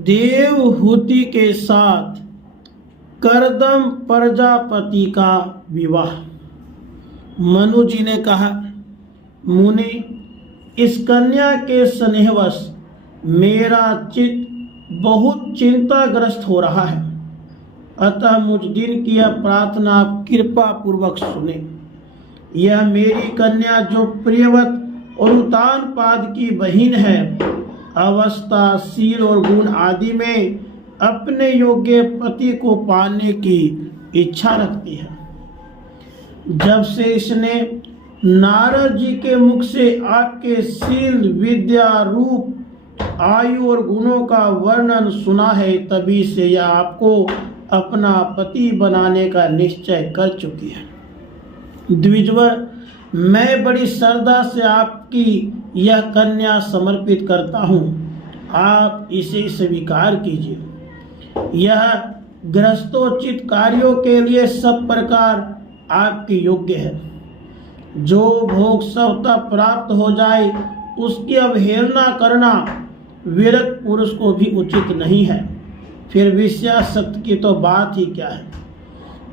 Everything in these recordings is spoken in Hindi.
देवहूति के साथ कर्दम प्रजापति का विवाह। मनु जी ने कहा, मुनि, इस कन्या के स्नेहवश मेरा चित्त बहुत चिंताग्रस्त हो रहा है, अतः मुझ दिन की यह प्रार्थना आप कृपा पूर्वक सुने। यह मेरी कन्या जो प्रियवत और उतानपाद की बहिन है, अवस्था, शील और गुण आदि में अपने योग्य पति को पाने की इच्छा रखती है। जब से इसने नारद जी के मुख से आपके शील, विद्या, रूप, आयु और गुणों का वर्णन सुना है, तभी से यह आपको अपना पति बनाने का निश्चय कर चुकी है। द्विजवर, मैं बड़ी श्रद्धा से आपकी यह कन्या समर्पित करता हूँ, आप इसे स्वीकार कीजिए। यह गृहस्थोचित कार्यों के लिए सब प्रकार आपके योग्य है। जो भोग स्वतः प्राप्त हो जाए उसकी अवहेलना करना विरक्त पुरुष को भी उचित नहीं है, फिर विषयासक्त की तो बात ही क्या है।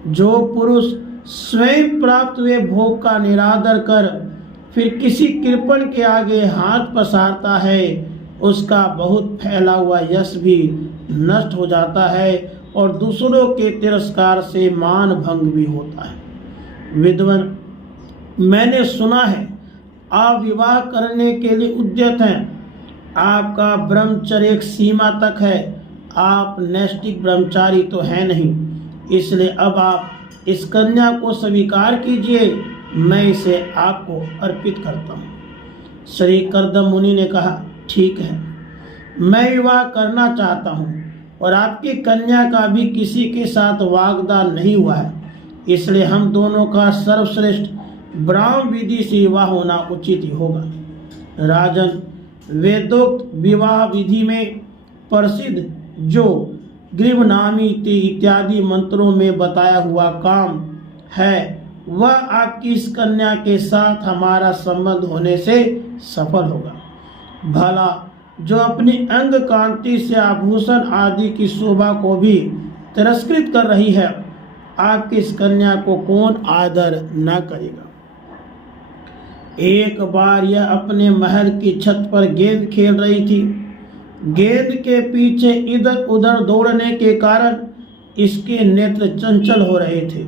जो पुरुष स्वयं प्राप्त हुए भोग का निरादर कर फिर किसी कृपण के आगे हाथ पसारता है, उसका बहुत फैला हुआ यश भी नष्ट हो जाता है और दूसरों के तिरस्कार से मान भंग भी होता है। विद्वान, मैंने सुना है आप विवाह करने के लिए उद्यत हैं। आपका ब्रह्मचर्य एक सीमा तक है, आप नैष्ठिक ब्रह्मचारी तो है नहीं, इसलिए अब आप इस कन्या को स्वीकार कीजिए, मैं इसे आपको अर्पित करता हूँ। श्री कर्दम मुनि ने कहा, ठीक है, मैं विवाह करना चाहता हूँ और आपकी कन्या का भी किसी के साथ वाग्दान नहीं हुआ है, इसलिए हम दोनों का सर्वश्रेष्ठ ब्राह्म विधि से विवाह होना उचित ही होगा। राजन, वेदोक्त विवाह विधि में प्रसिद्ध जो ग्रीवनामी इत्यादि मंत्रों में बताया हुआ काम है, वह आपकी इस कन्या के साथ हमारा संबंध होने से सफल होगा। भला जो अपनी अंग कांति से आभूषण आदि की शोभा को भी तिरस्कृत कर रही है, आपकी इस कन्या को कौन आदर न करेगा। एक बार यह अपने महल की छत पर गेंद खेल रही थी। गेंद के पीछे इधर उधर दौड़ने के कारण इसके नेत्र चंचल हो रहे थे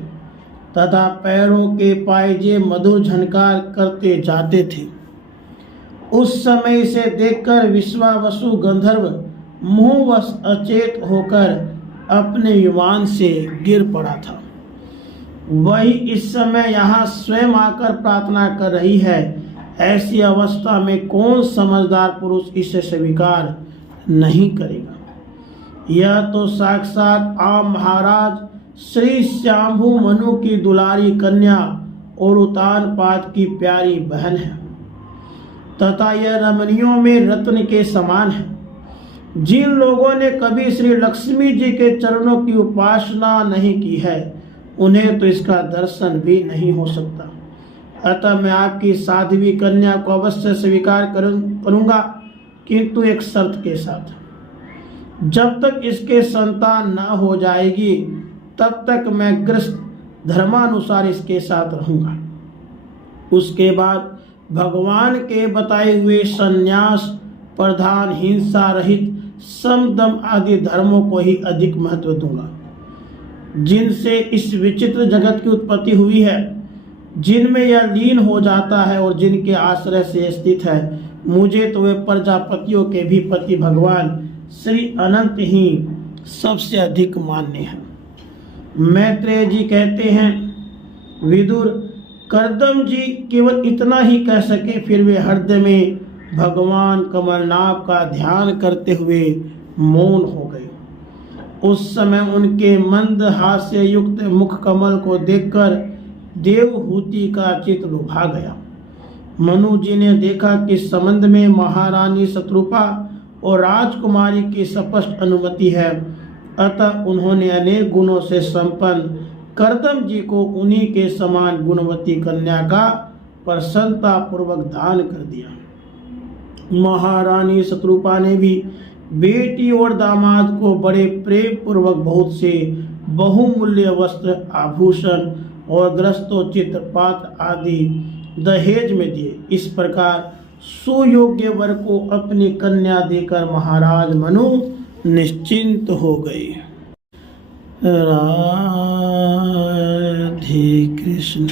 तथा पैरों के पायजे मधुर झनकार करते जाते थे। उस समय इसे देखकर विश्वावसु गंधर्व मुंहवश अचेत होकर अपने विमान से गिर पड़ा था। वही इस समय यहाँ स्वयं आकर प्रार्थना कर रही है। ऐसी अवस्था में कौन समझदार पुरुष इसे स्वीकार नहीं करेगा। यह तो साक्षात आप महाराज श्री श्याम्भु मनु की दुलारी कन्या और उतानपाद की प्यारी बहन है तथा यह रमणियों में रत्न के समान है। जिन लोगों ने कभी श्री लक्ष्मी जी के चरणों की उपासना नहीं की है, उन्हें तो इसका दर्शन भी नहीं हो सकता। अतः मैं आपकी साध्वी कन्या को अवश्य स्वीकार करूंगा, किंतु एक शर्त के साथ। जब तक इसके संतान न हो जाएगी तब तक मैं गृहस्थ धर्मानुसार इसके साथ रहूंगा। उसके बाद भगवान के बताए हुए संन्यास, प्रधान, हिंसा रहित समदम आदि धर्मों को ही अधिक महत्व दूंगा, जिनसे इस विचित्र जगत की उत्पत्ति हुई है, जिनमें यह लीन हो जाता है और जिनके आश्रय से स्थित है। मुझे तो वे प्रजापतियों के भी पति भगवान श्री अनंत ही सबसे अधिक मान्य है। मैत्रेय जी कहते हैं, विदुर, कर्दम जी केवल इतना ही कह सके, फिर वे हृदय में भगवान कमलनाभ का ध्यान करते हुए मौन हो गए। उस समय उनके मंद हास्य युक्त मुख कमल को देखकर देवहूति का चित्त लुभा गया। मनु जी ने देखा कि संबंध में महारानी शत्रुपा और राजकुमारी की स्पष्ट अनुमति है, अतः उन्होंने अनेक गुणों से संपन्न कर्दम जी को उन्हीं के समान गुणवती कन्या का प्रसन्नता पूर्वक दान कर दिया। महारानी शत्रुपा ने भी बेटी और दामाद को बड़े प्रेम पूर्वक बहुत से बहुमूल्य वस्त्र, आभूषण और ग्रस्तोचित पात्र आदि दहेज में दिए। इस प्रकार सुयोग्य वर को अपनी कन्या देकर महाराज मनु निश्चिंत हो गए। राधे कृष्ण।